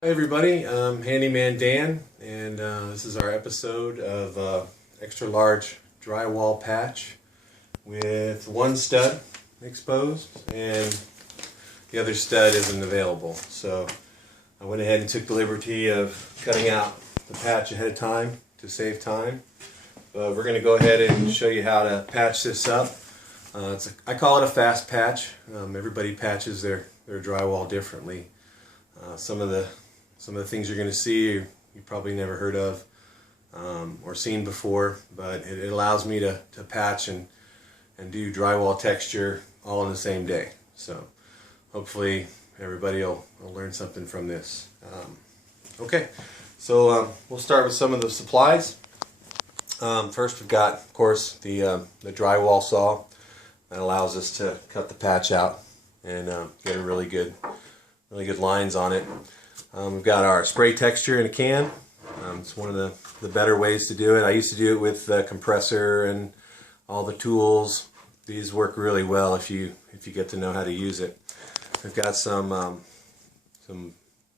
Hi everybody, I'm Handyman Dan, and this is our episode of extra large drywall patch with one stud exposed and the other stud isn't available. So I went ahead and took the liberty of cutting out the patch ahead of time to save time. But we're going to go ahead and show you how to patch this up. I call it a fast patch. Everybody patches their drywall differently. Some of the things you're going to see you probably never heard of or seen before, but it allows me to patch and do drywall texture all in the same day. So hopefully everybody will learn something from this. Okay, so we'll start with some of the supplies. First we've got, of course, the drywall saw that allows us to cut the patch out and get a really good lines on it. We've got our spray texture in a can. It's one of the better ways to do it. I used to do it with the compressor and all the tools. These work really well if you get to know how to use it. We've got some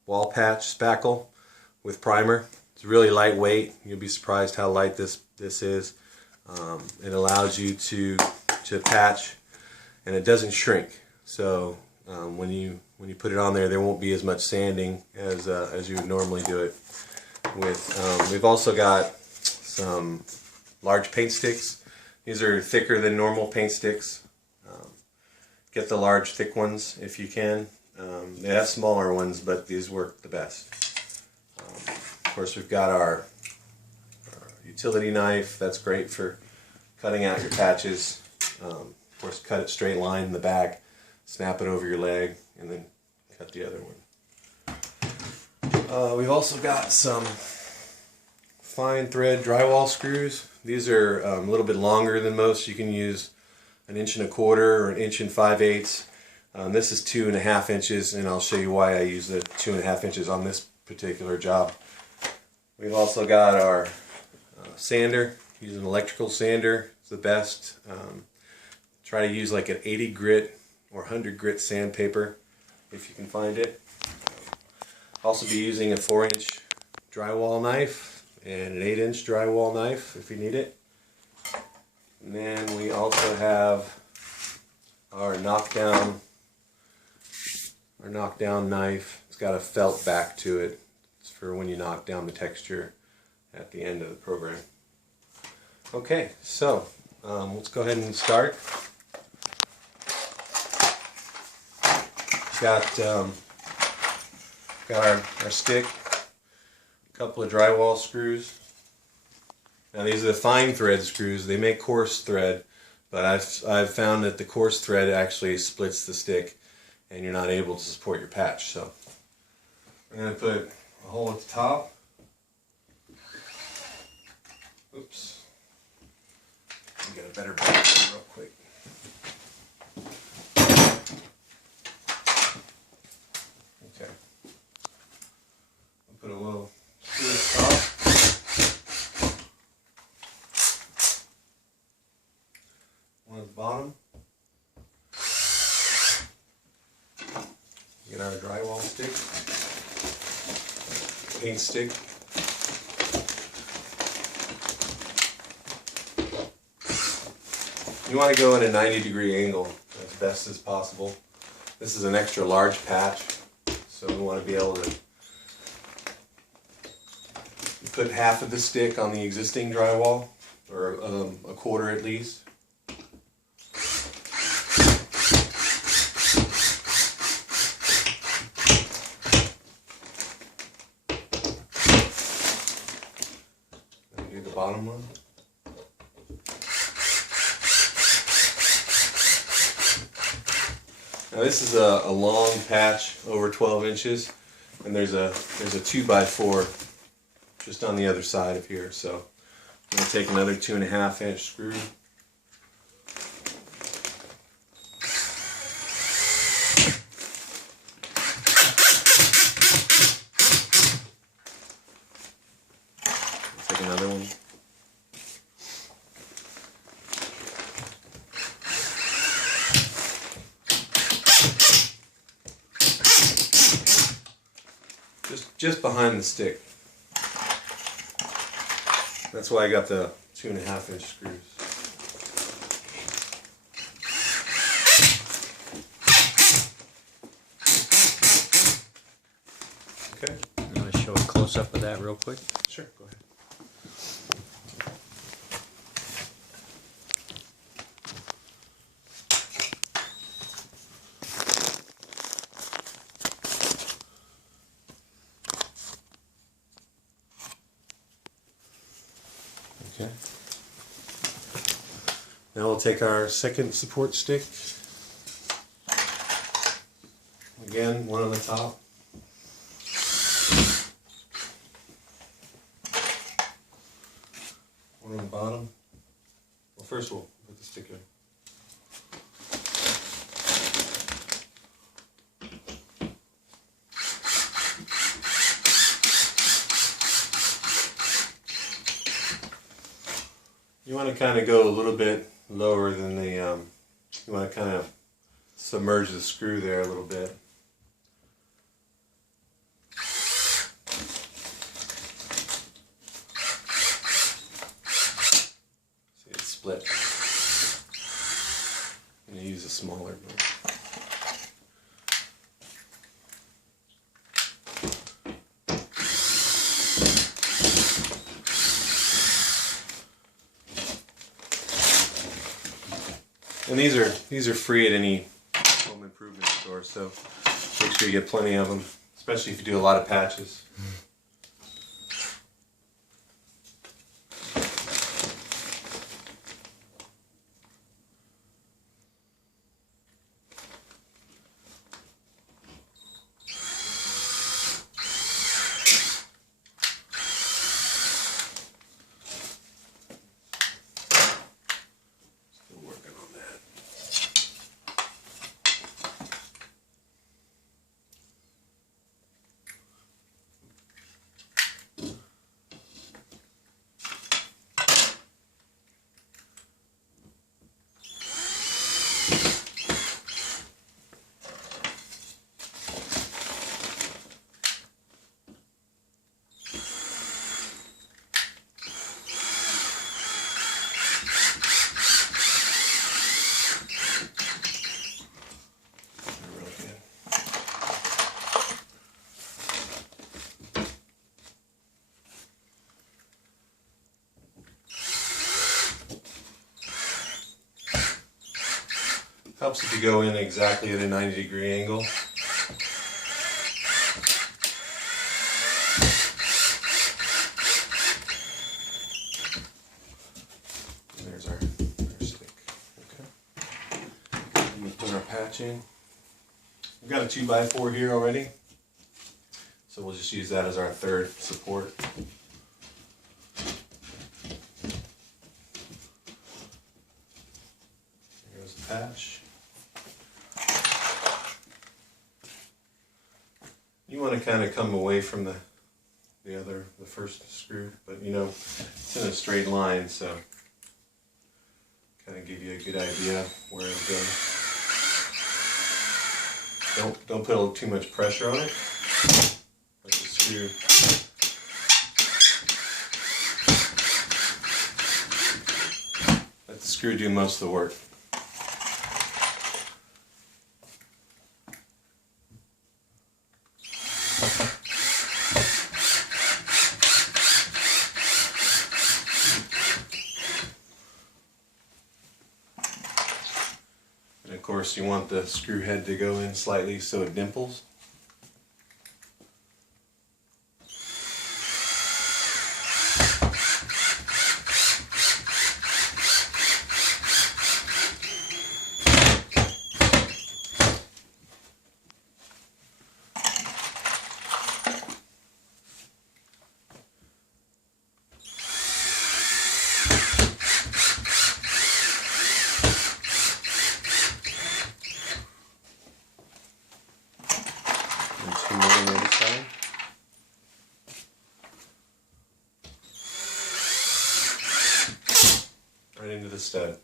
wall patch spackle with primer. It's really lightweight. You'll be surprised how light this is. It allows you to patch, and it doesn't shrink. So when you put it on there won't be as much sanding as you would normally do it with. We've also got some large paint sticks. These are thicker than normal paint sticks. Get the large thick ones if you can. They have smaller ones, but these work the best. Of course, we've got our utility knife. That's great for cutting out your patches. Of course, cut it straight line in the back. Snap it over your leg and then cut the other one. We've also got some fine thread drywall screws. These are a little bit longer than most. You can use 1 1/4 or 1 5/8. This is 2.5 inches, and I'll show you why I use the 2.5 inches on this particular job. We've also got our sander. Use an electrical sander. It's the best. Try to use like an 80 grit or 100 grit sandpaper if you can find it. Also be using a 4-inch drywall knife and an 8-inch drywall knife if you need it. And then we also have our knockdown knife. It's got a felt back to it. It's for when you knock down the texture at the end of the program. Okay, so let's go ahead and start. Got our stick, a couple of drywall screws. Now these are the fine thread screws. They make coarse thread, but I've found that the coarse thread actually splits the stick and you're not able to support your patch. So I'm going to put a hole at the top. Oops. Let me get a better batch real quick. Okay. I'll put a little screw at the top. One at the bottom. Get our drywall stick. Paint stick. You want to go in a 90-degree angle as best as possible. This is an extra large patch, so we want to be able to put half of the stick on the existing drywall, or a quarter at least. And do the bottom one. Now this is a long patch, over 12 inches, and there's a 2x4 just on the other side of here. So I'm going to take another 2.5 inch screw. Take another one. just behind the stick. That's why I got the 2.5-inch screws. Okay. I'm going to show a close-up of that real quick. Sure, go ahead. Okay. Now we'll take our second support stick. Again, one on the top. One on the bottom. Well, first we'll put the stick in. You want to kind of go a little bit lower than the, you want to kind of submerge the screw there a little bit. See, it's split. I'm going to use a smaller one. And these are free at any home improvement store, so make sure you get plenty of them, especially if you do a lot of patches. Helps if you go in exactly at a 90-degree angle. There's our stick. Okay. I'm going to put our patch in. We've got a 2x4 here already, so we'll just use that as our third support. Here's the patch. You want to kind of come away from the first screw, but you know, it's in a straight line, so kind of give you a good idea where it'll go. Don't put too much pressure on it. Let the screw. Let the screw do most of the work. Of course, you want the screw head to go in slightly so it dimples. Right into the stud.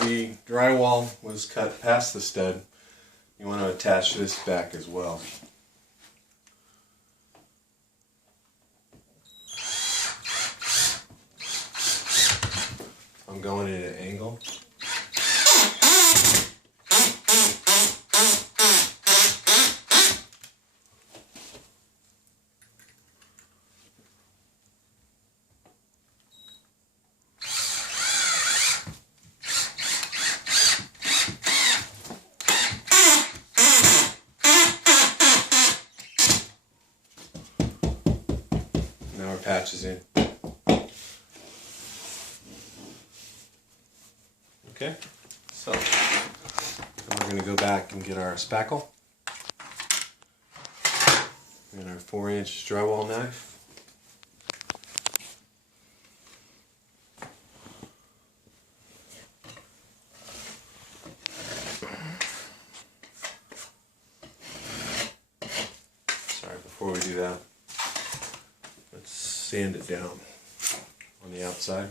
the drywall was cut past the stud, you want to attach this back as well. I'm going at an angle. Now our patch is in. Okay, so we're going to go back and get our spackle and our 4-inch drywall knife. Sorry, before we do that, let's sand it down on the outside.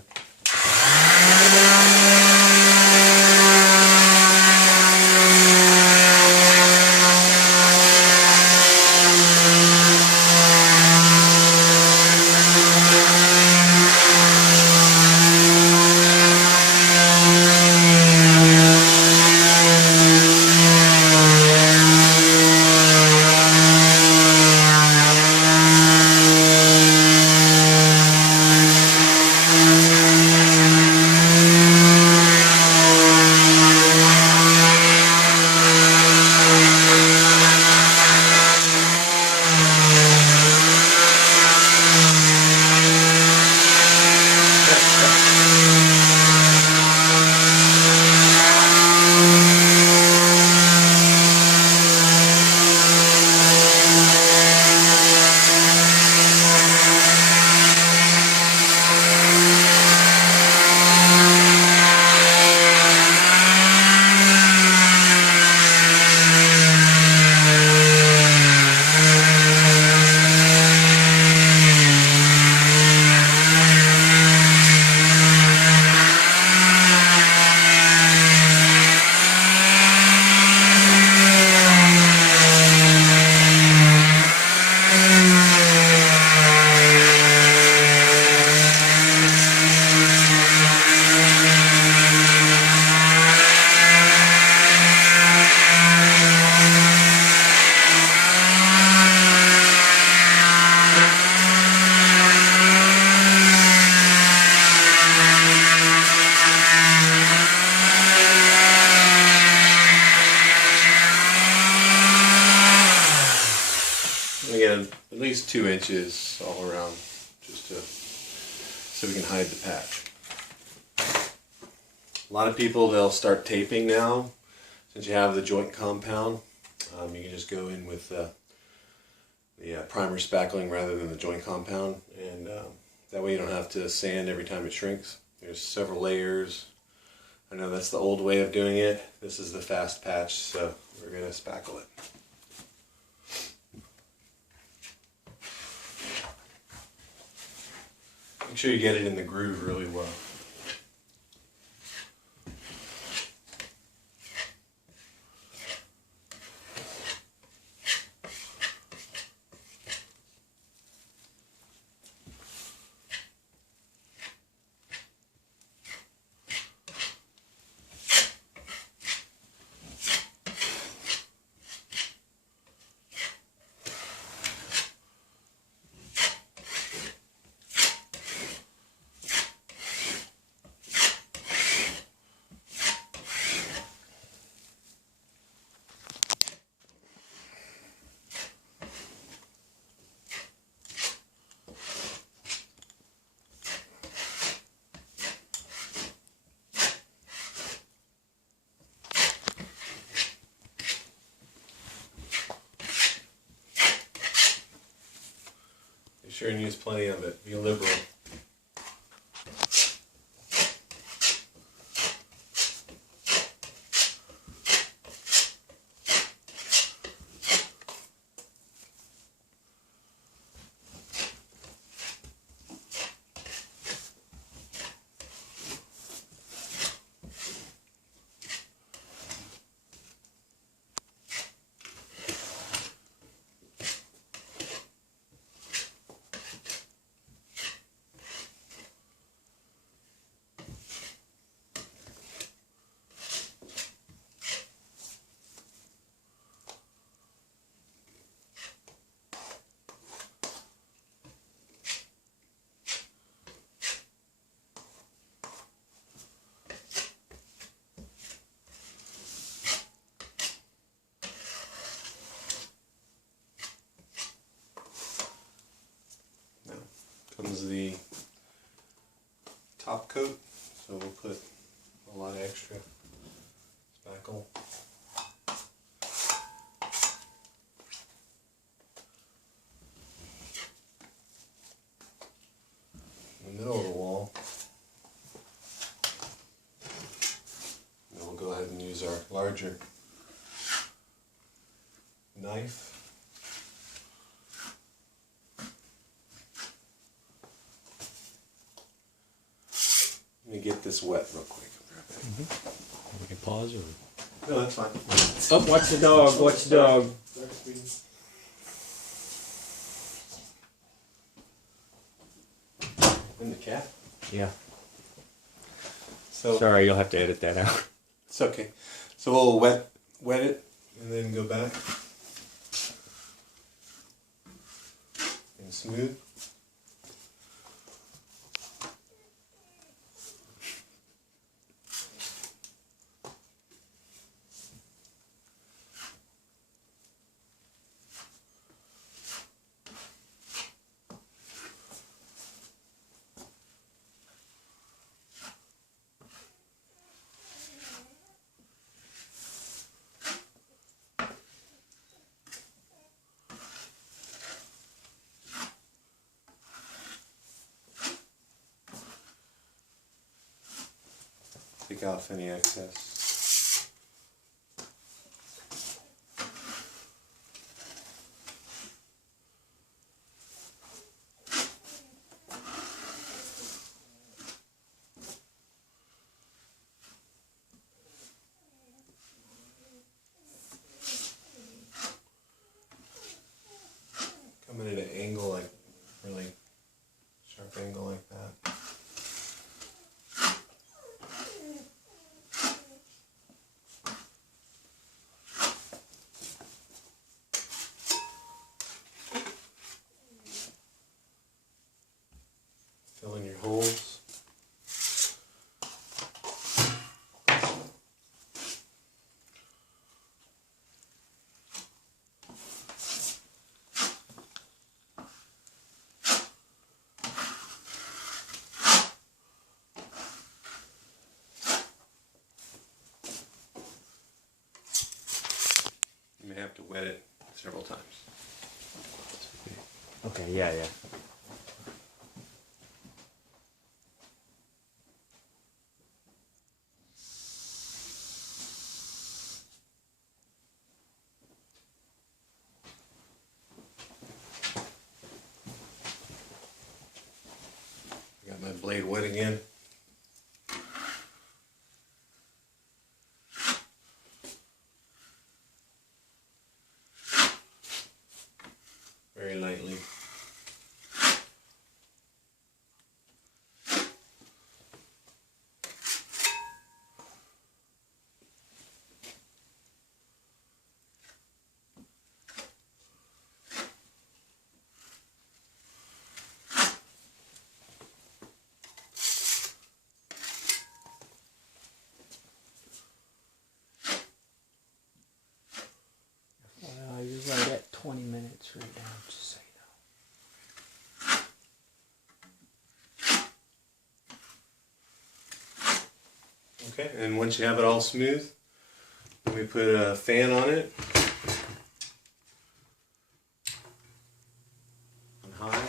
Again, at least 2 inches all around, just so we can hide the patch. A lot of people, they'll start taping now. Since you have the joint compound, you can just go in with the primer spackling rather than the joint compound, and that way you don't have to sand every time it shrinks. There's several layers. I know that's the old way of doing it. This is the fast patch, so we're going to spackle it. Make sure you get it in the groove really well. Be sure and use plenty of it. Be liberal. comes the top coat, so we'll put a lot of extra spackle. In the middle of the wall. And we'll go ahead and use our larger knife. Let me get this wet real quick. We can pause or... No, that's fine. Oh, watch the dog, watch the dog. In the cat? Yeah. So Sorry, you'll have to edit that out. it's okay. So we'll wet it and then go back and smooth. Take off any excess. Coming at an angle, like really sharp angle like that. Fill in your holes. You may have to wet it several times. Okay, yeah. Got my blade wet again. Very lightly. Well, you're right at 20 minutes right now, just so you know. Okay, and once you have it all smooth, then we put a fan on it. On high.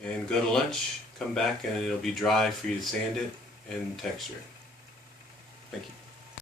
And go to lunch, come back and it'll be dry for you to sand it and texture it. Thank you.